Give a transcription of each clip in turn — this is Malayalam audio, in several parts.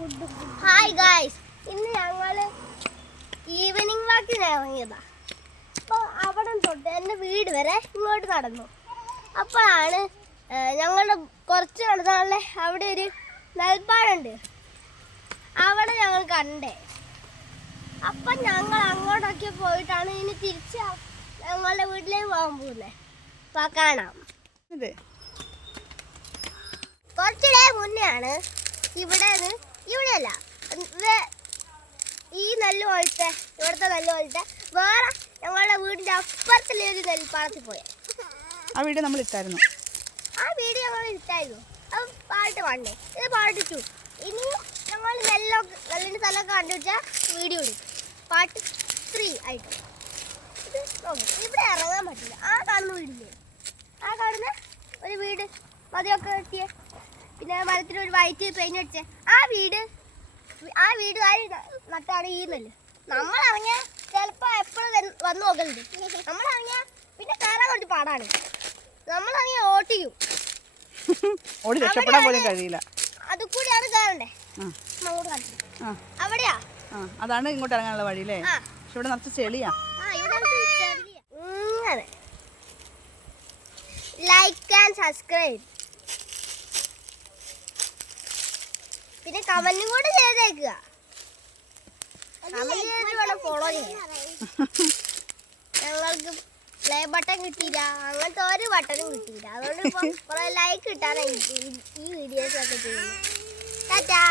ഹായ് ഗായ്സ് ഇന്ന് ഞങ്ങൾ ഈവനിങ് വാക്കിന് ഇറങ്ങിയതാ. അപ്പോൾ അവിടെ തൊട്ട് എന്റെ വീട് വരെ ഇങ്ങോട്ട് നടന്നു. അപ്പോഴാണ് ഞങ്ങളുടെ കുറച്ച് നടന്നാളെ അവിടെ ഒരു നെൽപ്പാടുണ്ട്. അവിടെ ഞങ്ങൾ കണ്ടേ. അപ്പം ഞങ്ങൾ അങ്ങോട്ടൊക്കെ പോയിട്ടാണ് ഇനി തിരിച്ച് ഞങ്ങളുടെ വീട്ടിലേക്ക് പോകാൻ പോകുന്നത് അപ്പോൾ കാണാം. കുറച്ചിടെ മുന്നെയാണ് ഇവിടെ ഇവിടെയല്ല. അല്ല ഈ നെല്ല് പോലത്തെ ഇവിടുത്തെ നെല്ല് പോലത്തെ വേറെ ഞങ്ങളുടെ വീടിന്റെ അപ്പുറത്തുള്ള ഒരു നെൽപ്പാടത്തിൽ പോയെ. ആ വീട് നമ്മൾ ഇട്ടായിരുന്നു. ആ വീട് ഞങ്ങൾ ഇട്ടായിരുന്നു. അത് പാട്ട് പാടേ ഇത് പാട്ടിച്ചു ഇനി ഞങ്ങൾ നെല്ലൊക്കെ നെല്ലിന്റെ സ്ഥലമൊക്കെ കണ്ടുപിടിച്ചാൽ വീഡിയോ ഇടും. പാട്ട് ത്രീ ആയിട്ട്. ഇത് നോക്ക്. ഇവിടെ ഇറങ്ങാൻ പറ്റില്ല. ആ കാണുന്ന വീടില്ലേ? ആ കാണുന്ന ഒരു വീട് മതിയൊക്കെ കെട്ടിയ. പിന്നെ മരത്തിൽ ഒരു വൈറ്റ് പെയിന്റ് അടിച്ചേ. ആ വീട്. ആ വീട് ആര് നട്ടാണ് ഈ നെല്ല്. അറിഞ്ഞ ചിലപ്പോൾ എപ്പോഴും വന്നു നോക്കലുണ്ട്. നമ്മളറിഞ്ഞ പിന്നെ കയറാൻ കുറച്ച് പാടാണ്. നമ്മളറിഞ്ഞ ഓട്ടിക്കും ഓടി രക്ഷപ്പെടാൻ പോലും കഴിയില്ല. അത് കൂടിയാണ് കയറണ്ടേ? അവിടെയാ? അതാണ് ഇങ്ങോട്ട് ഇറങ്ങാനുള്ള വഴി അല്ലേ? പക്ഷെ ഇവിടെ നിറച്ച് ചെളിയാ. ലൈക്ക് ആൻഡ് സബ്സ്ക്രൈബ് പിന്നെ കമന്റും കൂടെ ചെയ്തേക്കുക. ഫോളോ ഞങ്ങൾക്ക് പ്ലേ ബട്ടൺ കിട്ടിയില്ല. അങ്ങനത്തെ ഒരു ബട്ടണും കിട്ടിയില്ല. അതുകൊണ്ട് ഇപ്പൊ കുറെ ലൈക്ക് കിട്ടാനായി. ഈ- വീഡിയോസ് ഒക്കെ ചെയ്യുന്നത് ടാറ്റാ.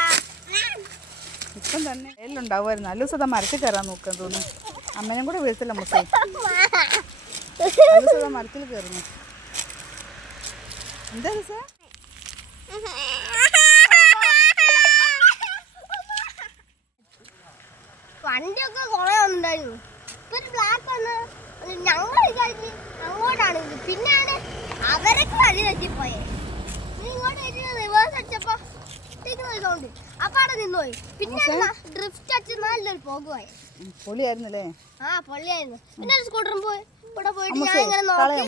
ഇപ്പം തന്നെ വെയിലുണ്ടാവുമായിരുന്നു നല്ല ദിവസം മരത്തിൽ കയറാൻ നോക്കാൻ തോന്നുന്നു. അമ്മനെയും കൂടെ വീഴത്തില്ല മുസ്ലിം മരത്തിൽ കയറുന്നു. എന്താ ദിവസം വണ്ടിയൊക്കെ കുറെ ഉണ്ടായിരുന്നു. ഇപ്പൊ ഒരു ബ്ലാക്ക് വന്ന് ഞങ്ങൾ വിചാരിച്ച് അങ്ങോട്ടാണ്. പിന്നെയാണ് അവരൊക്കെ വഴി വെച്ചി നീ ഇങ്ങോട്ട് റിവേഴ്സ് അടിച്ചപ്പോ സൗണ്ട് അപ്പൊ അവിടെ നിന്നുപോയി. പിന്നെ ഡ്രിഫ്റ്റ് അടിച്ച് നല്ലൊരു പൊളിയായിരുന്നല്ലേ? ആ പൊളിയായിരുന്നു. പിന്നെ ഒരു സ്കൂട്ടറും പോയി. ഇവിടെ പോയിട്ട് ഞാൻ ഇങ്ങനെ നോക്കി.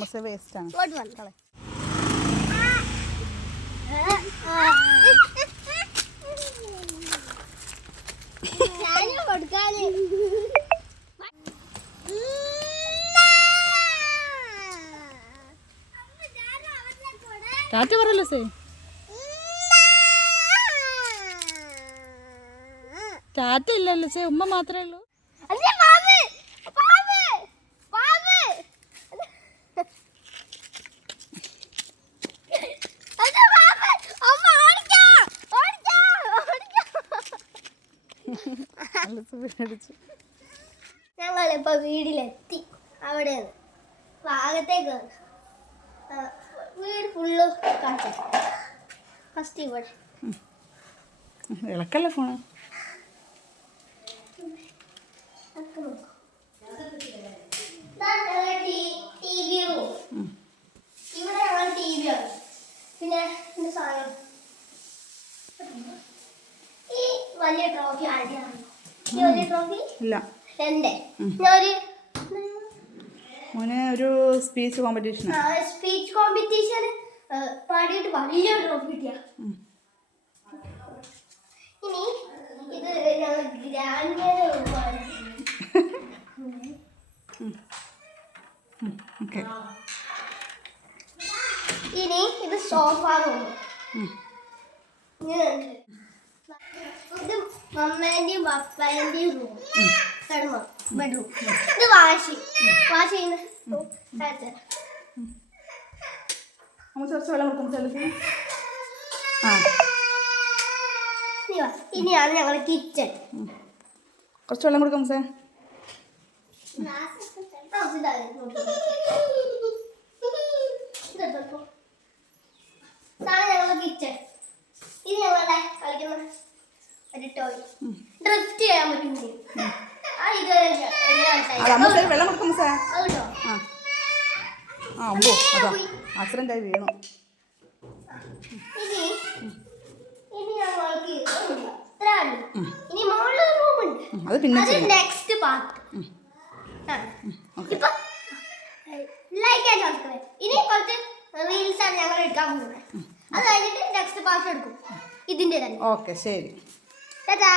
ഇങ്ങോട്ട് വന്നു. ടാറ്റ പറയല്ലോ സേ? ടാറ്റ ഇല്ലല്ലോ സേ ഉമ്മ മാത്രമേ ഉള്ളൂ. നല്ല ഞങ്ങളിപ്പോ വീടിലെത്തി അവിടെ ഭാഗത്തേക്ക് വീട് ഫുള്ള് കാണിച്ചു ഫസ്റ്റ് ഇവിടെ. ഇളക്കല്ലേ ഫോണ് അതൊക്കെ നോക്കൂ. ഇതാണ് ഞങ്ങളുടെ ടി- TV room. ഇവിടെ ഞങ്ങൾ ടി വി ആണ് പിന്നെ ഇതിന്റെ സാധനം ഈ വലിയ ട്രോഫി വലിയ ട്രോഫി ഇല്ല. എന്റെ ഞാനൊരു മോനെ ഒരു സ്പീച്ച് കോമ്പറ്റീഷൻ സ്പീച്ച് കോമ്പറ്റീഷൻ പാടിയിട്ട് വലിയ ട്രോഫി കിട്ടിയ. ഇനി ഇത് ഗ്രാൻഡ് ഇനി ഇത് സോഫ റൂം ഇത് മമ്മേന്റെയും പപ്പേന്റെയും റൂം കിടന്നോ? ബെഡ്റൂം ഇത് വാഷി വാഷ് ചെയ്യുന്ന. നമുക്ക് കുറച്ച് വെള്ളം കൊടുക്കാം ചെലുത്തി ആ. ഇനിയാണ് ഞങ്ങളുടെ കിച്ചൺ കുറച്ച് വെള്ളം കൊടുക്കാം സേ ഇതാണ് ഞങ്ങളുടെ കിച്ചൺ ഇത് ഞങ്ങളുടെ കളിക്കുന്ന ഒരു ടോയ് ഡ്രിഫ്റ്റ് ചെയ്യാൻ പറ്റും വെള്ളം കൊടുക്കാം ആ. ആ അമ്പോ അതാ. ആക്സിഡന്റ് ആയി വീണു അത് പിന്നെ അത് ചെയ്യാം. നെക്സ്റ്റ് പാർട്ട് ഇപ്പൊ ലൈക്ക് ആൻഡ് സബ്സ്ക്രൈബ് ഇനി കുറച്ച് റീൽസ് ആണ് ഞങ്ങൾ എടുക്കാൻ പോകുന്നത്. അത് കഴിഞ്ഞിട്ട് നെക്സ്റ്റ് പാർട്ട് എടുക്കും. ഇതിന്റെ തന്നെ. ഓക്കെ ശരി. ടാറ്റാ.